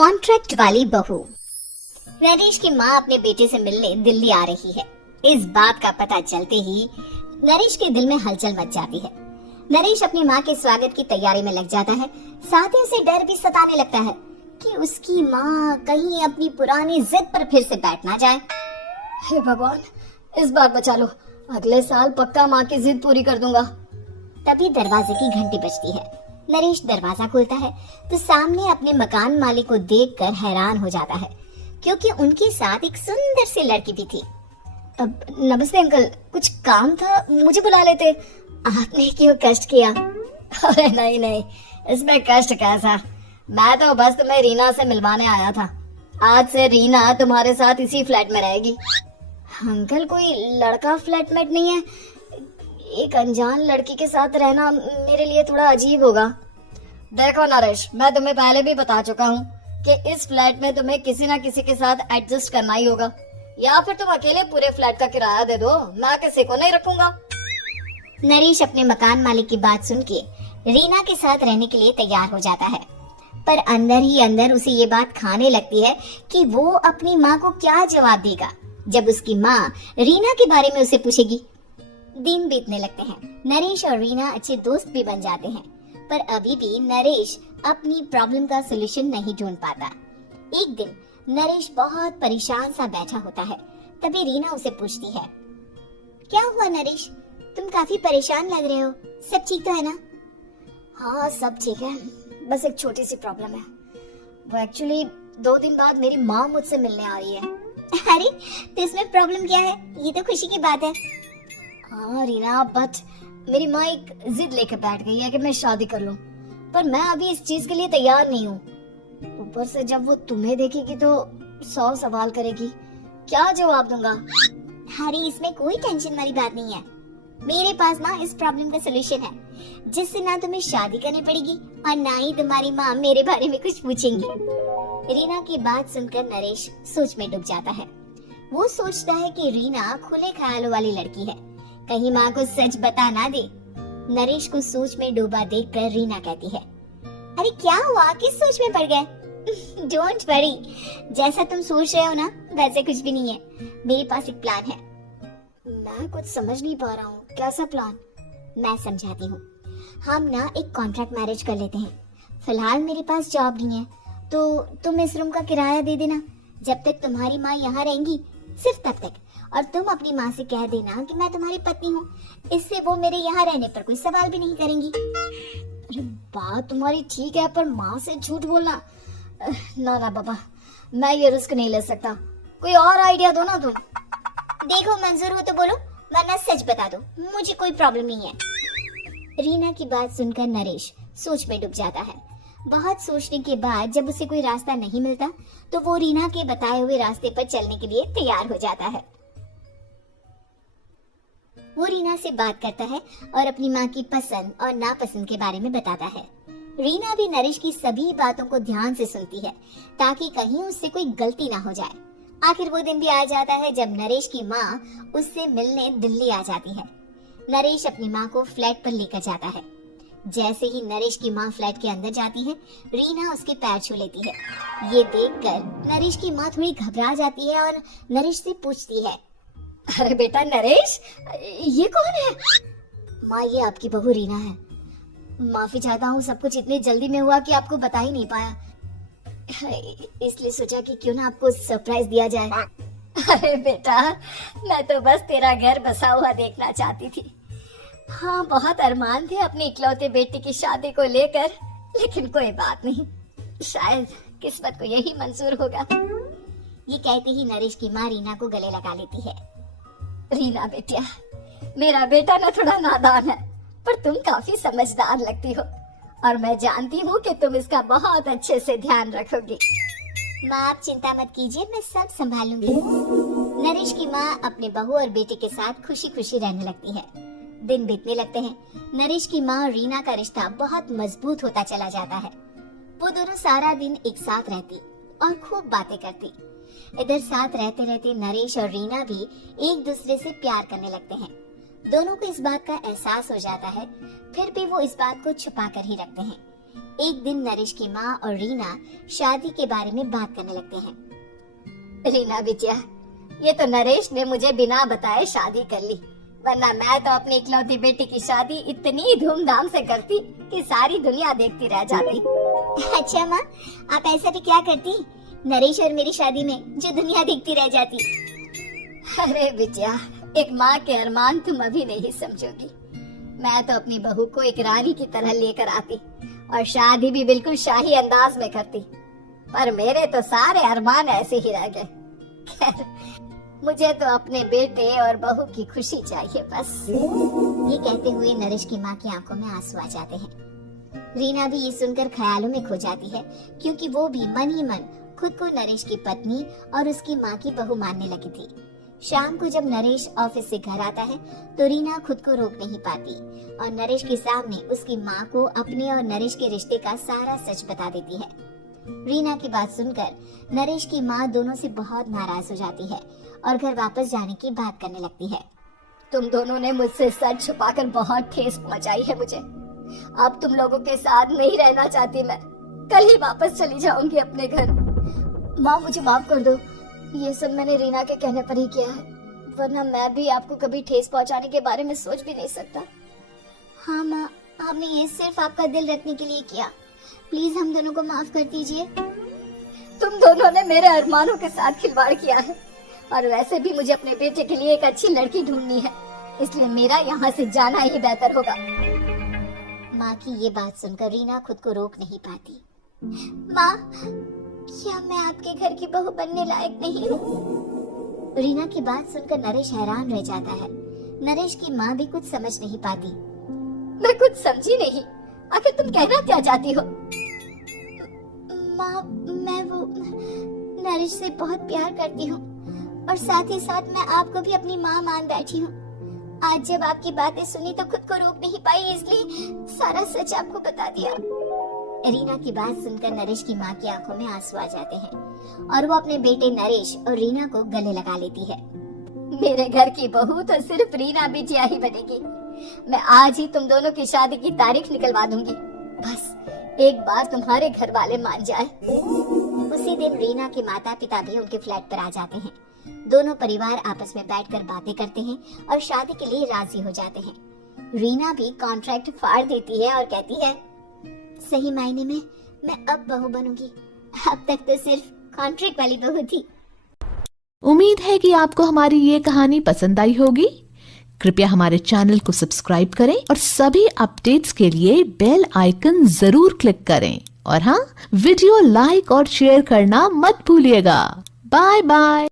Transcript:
Contract वाली बहू। नरेश की माँ अपने बेटे से मिलने दिल्ली आ रही है। इस बात का पता चलते ही नरेश के दिल में हलचल मच जाती है। नरेश अपनी माँ के स्वागत की तैयारी में लग जाता है। साथ ही उसे डर भी सताने लगता है कि उसकी माँ कहीं अपनी पुरानी जिद पर फिर से बैठ ना जाए। हे भगवान, इस बार बचा लो, अगले साल पक्का माँ की जिद पूरी कर दूंगा। तभी दरवाजे की घंटी बजती है। नरेश दरवाजा खोलता है तो सामने अपने मकान मालिक को देखकर हैरान हो जाता है, क्योंकि उनके साथ एक सुंदर सी लड़की भी थी। अब नमस्ते अंकल, कुछ काम था, मुझे बुला लेते। आपने क्यों कष्ट किया? अरे नहीं नहीं, इसमें कष्ट कैसा, मैं तो बस तुम्हें रीना से मिलवाने आया था। आज से रीना तुम्हारे साथ इसी फ्लैट में रहेगी। अंकल, कोई लड़का फ्लैटमेट नहीं है? एक अनजान लड़की के साथ रहना मेरे लिए थोड़ा अजीब होगा। देखो नरेश, मैं तुम्हें पहले भी बता चुका हूँ कि इस फ्लैट में तुम्हें किसी न किसी के साथ एडजस्ट करना ही होगा, या फिर तुम अकेले पूरे फ्लैट का किराया दे दो, मैं किसी को नहीं रखूंगा। नरेश अपने मकान मालिक की बात सुन के रीना के साथ रहने के लिए तैयार हो जाता है, पर अंदर ही अंदर उसे ये बात खाने लगती है कि वो अपनी माँ को क्या जवाब देगा जब उसकी माँ रीना के बारे में उसे पूछेगी। दिन बीतने लगते हैं। नरेश और रीना अच्छे दोस्त भी बन जाते हैं, पर अभी भी नरेश अपनी प्रॉब्लम का सलूशन नहीं ढूंढ पाता। एक दिन नरेश बहुत परेशान सा बैठा होता है। तभी रीना उसे पूछती है, क्या हुआ नरेश, तुम काफी परेशान लग रहे हो, सब ठीक तो है ना? हाँ सब ठीक है, बस एक छोटी सी प्रॉब्लम है। वो एक्चुअली 2 दिन बाद मेरी माँ मुझसे मिलने आ रही है। अरे तो इसमें प्रॉब्लम क्या है, ये तो खुशी की बात है। हाँ रीना, बट मेरी माँ एक जिद लेकर बैठ गई है कि मैं शादी कर लूं, पर मैं अभी इस चीज के लिए तैयार नहीं हूँ। ऊपर से जब वो तुम्हें देखेगी तो 100 सवाल करेगी, क्या जवाब दूंगा? अरे इसमें कोई टेंशन वाली बात नहीं है। मेरे पास ना इस प्रॉब्लम का सलूशन है, जिससे ना तुम्हें शादी करनी पड़ेगी और ना ही तुम्हारी माँ मेरे बारे में कुछ पूछेंगी। रीना की बात सुनकर नरेश सोच में डूब जाता है। वो सोचता है कि रीना खुले ख्यालों वाली लड़की है, कहीं माँ को सच बता ना दे। नरेश को सोच में डूबा देखकर रीना कहती है, अरे क्या हुआ, किस सोच में पड़ गए? डोंट वरी, जैसा तुम सोच रहे हो ना वैसे कुछ भी नहीं है। मेरे पास एक प्लान है। मैं कुछ समझ नहीं पा रहा हूँ, कैसा प्लान? मैं समझाती हूँ। हम ना एक कॉन्ट्रैक्ट मैरिज कर लेते हैं। फिलहाल मेरे पास जॉब नहीं है, तो तुम इस रूम का किराया दे देना। जब तक तुम्हारी माँ यहाँ रहेंगी, सिर्फ तब तक। और तुम अपनी माँ से कह देना कि मैं तुम्हारी पत्नी हूँ, इससे वो मेरे यहाँ रहने पर कोई सवाल भी नहीं करेंगी। अरे बात तुम्हारी ठीक है, पर माँ से झूठ बोलना, ना ना बाबा, मैं ये रिस्क नहीं ले सकता। कोई और आइडिया दो ना तुम। देखो मंजूर हो तो बोलो, वरना सच बता दो, मुझे कोई प्रॉब्लम नहीं है। रीना की बात सुनकर नरेश सोच में डूब जाता है। बहुत सोचने के बाद जब उसे कोई रास्ता नहीं मिलता, तो वो रीना के बताए हुए रास्ते पर चलने के लिए तैयार हो जाता है। वो रीना से बात करता है और अपनी माँ की पसंद और नापसंद के बारे में बताता है। रीना भी नरेश की सभी बातों को ध्यान से सुनती है, ताकि कहीं उससे कोई गलती ना हो जाए। आखिर वो दिन भी आ जाता है जब नरेश की माँ उससे मिलने दिल्ली आ जाती है। नरेश अपनी माँ को फ्लैट पर लेकर जाता है। जैसे ही नरेश की माँ फ्लैट के अंदर जाती है, रीना उसके पैर छू लेती है। ये देखकर नरेश की माँ थोड़ी घबरा जाती है और नरेश से पूछती है, अरे बेटा नरेश, ये कौन है? माँ, ये आपकी बहू रीना है। माफी चाहता हूँ, सब कुछ इतनी जल्दी में हुआ कि आपको बता ही नहीं पाया, इसलिए सोचा कि क्यों ना आपको सरप्राइज दिया जाए। अरे बेटा, मैं तो बस तेरा घर बसा हुआ देखना चाहती थी। हाँ, बहुत अरमान थे अपनी इकलौते बेटी की शादी को लेकर, लेकिन कोई बात नहीं, शायद किस्मत को यही मंजूर होगा। ये कहते ही नरेश की माँ रीना को गले लगा लेती है। रीना बेटिया, मेरा बेटा ना थोड़ा नादान है, पर तुम काफी समझदार लगती हो, और मैं जानती हूँ कि तुम इसका बहुत अच्छे से ध्यान रखोगी। माँ आप चिंता मत कीजिए, मैं सब संभालूंगी। नरेश की माँ अपने बहू और बेटे के साथ खुशी खुशी रहने लगती है। दिन बीतने लगते हैं। नरेश की माँ और रीना का रिश्ता बहुत मजबूत होता चला जाता है। वो दोनों सारा दिन एक साथ रहती और खूब बातें करती। इधर साथ रहते रहते नरेश और रीना भी एक दूसरे से प्यार करने लगते हैं। दोनों को इस बात का एहसास हो जाता है, फिर भी वो इस बात को छुपा कर ही रखते हैं। एक दिन नरेश की माँ और रीना शादी के बारे में बात करने लगते हैं। रीना बिटिया, ये तो नरेश ने मुझे बिना बताए शादी कर ली, वरना मैं तो अपनी इकलौती बेटी की शादी इतनी धूमधाम से करती कि सारी दुनिया देखती रह जाती। अच्छा माँ, आप ऐसा भी क्या करती नरेश और मेरी शादी में जो दुनिया देखती रह जाती? अरे बिटिया, एक माँ के अरमान तुम अभी नहीं समझोगी। मैं तो अपनी बहू को एक रानी की तरह लेकर आती और शादी भी बिल्कुल शाही अंदाज में करती, पर मेरे तो सारे अरमान ऐसे ही रह गए। खैर, मुझे तो अपने बेटे और बहू की खुशी चाहिए बस। ये कहते हुए नरेश की माँ की आंखों में आंसू आ जाते हैं। रीना भी ये सुनकर ख्यालों में खो जाती है, क्योंकि वो भी मन ही मन खुद को नरेश की पत्नी और उसकी माँ की बहू मानने लगी थी। शाम को जब नरेश ऑफिस से घर आता है तो रीना खुद को रोक नहीं पाती और नरेश के सामने उसकी माँ को अपने और नरेश के रिश्ते का सारा सच बता देती है। रीना की बात सुनकर नरेश की माँ दोनों से बहुत नाराज हो जाती है और घर वापस जाने की बात करने लगती है। तुम दोनों ने मुझसे सच छुपाकर बहुत ठेस पहुंचाई है मुझे। अब तुम लोगों के साथ नहीं रहना चाहती मैं, कल ही वापस चली जाऊंगी अपने घर। माँ, मुझे माफ कर दो, ये सब मैंने रीना के कहने पर ही किया है, वरना मैं भी आपको कभी ठेस पहुंचाने के बारे में सोच भी नहीं सकता। हाँ माँ, हमने ये सिर्फ आपका दिल रखने के लिए किया, प्लीज हम दोनों को माफ कर दीजिए। तुम दोनों ने मेरे अरमानों के साथ खिलवाड़ किया है, और वैसे भी मुझे अपने बेटे के लिए एक अच्छी लड़की ढूंढनी है, इसलिए मेरा यहाँ से जाना ही बेहतर होगा। माँ की ये बात सुनकर रीना खुद को रोक नहीं पाती। माँ, क्या मैं आपके घर की बहू बनने लायक नहीं हूँ? रीना की बात सुनकर नरेश हैरान रह जाता है। नरेश की माँ भी कुछ समझ नहीं पाती। मैं कुछ समझी नहीं, आखिर तुम कहना क्या चाहती हो? माँ, मैं वो नरेश से बहुत प्यार करती हूँ और साथ ही साथ मैं आपको भी अपनी माँ मान बैठी हूँ। आज जब आपकी बातें सुनी तो खुद को रोक नहीं पाई, इसलिए सारा सच आपको बता दिया। रीना की बात सुनकर नरेश की माँ की आंखों में आंसू आ जाते हैं और वो अपने बेटे नरेश और रीना को गले लगा लेती है। मेरे घर की बहू तो सिर्फ रीना बिटिया ही बनेगी। मैं आज ही तुम दोनों की शादी की तारीख निकलवा दूंगी, बस एक बार तुम्हारे घर वाले मान जाए। उसी दिन रीना के माता पिता भी उनके फ्लैट पर आ जाते हैं। दोनों परिवार आपस में बैठकर बातें करते हैं और शादी के लिए राजी हो जाते हैं। रीना भी कॉन्ट्रैक्ट फाड़ देती है और कहती है, सही मायने में मैं अब बहू बनूंगी, अब तक तो सिर्फ कॉन्ट्रैक्ट वाली बहू थी। उम्मीद है कि आपको हमारी ये कहानी पसंद आई होगी। कृपया हमारे चैनल को सब्सक्राइब करें और सभी अपडेट्स के लिए बेल आइकन जरूर क्लिक करें। और हाँ, वीडियो लाइक और शेयर करना मत भूलिएगा। Bye bye.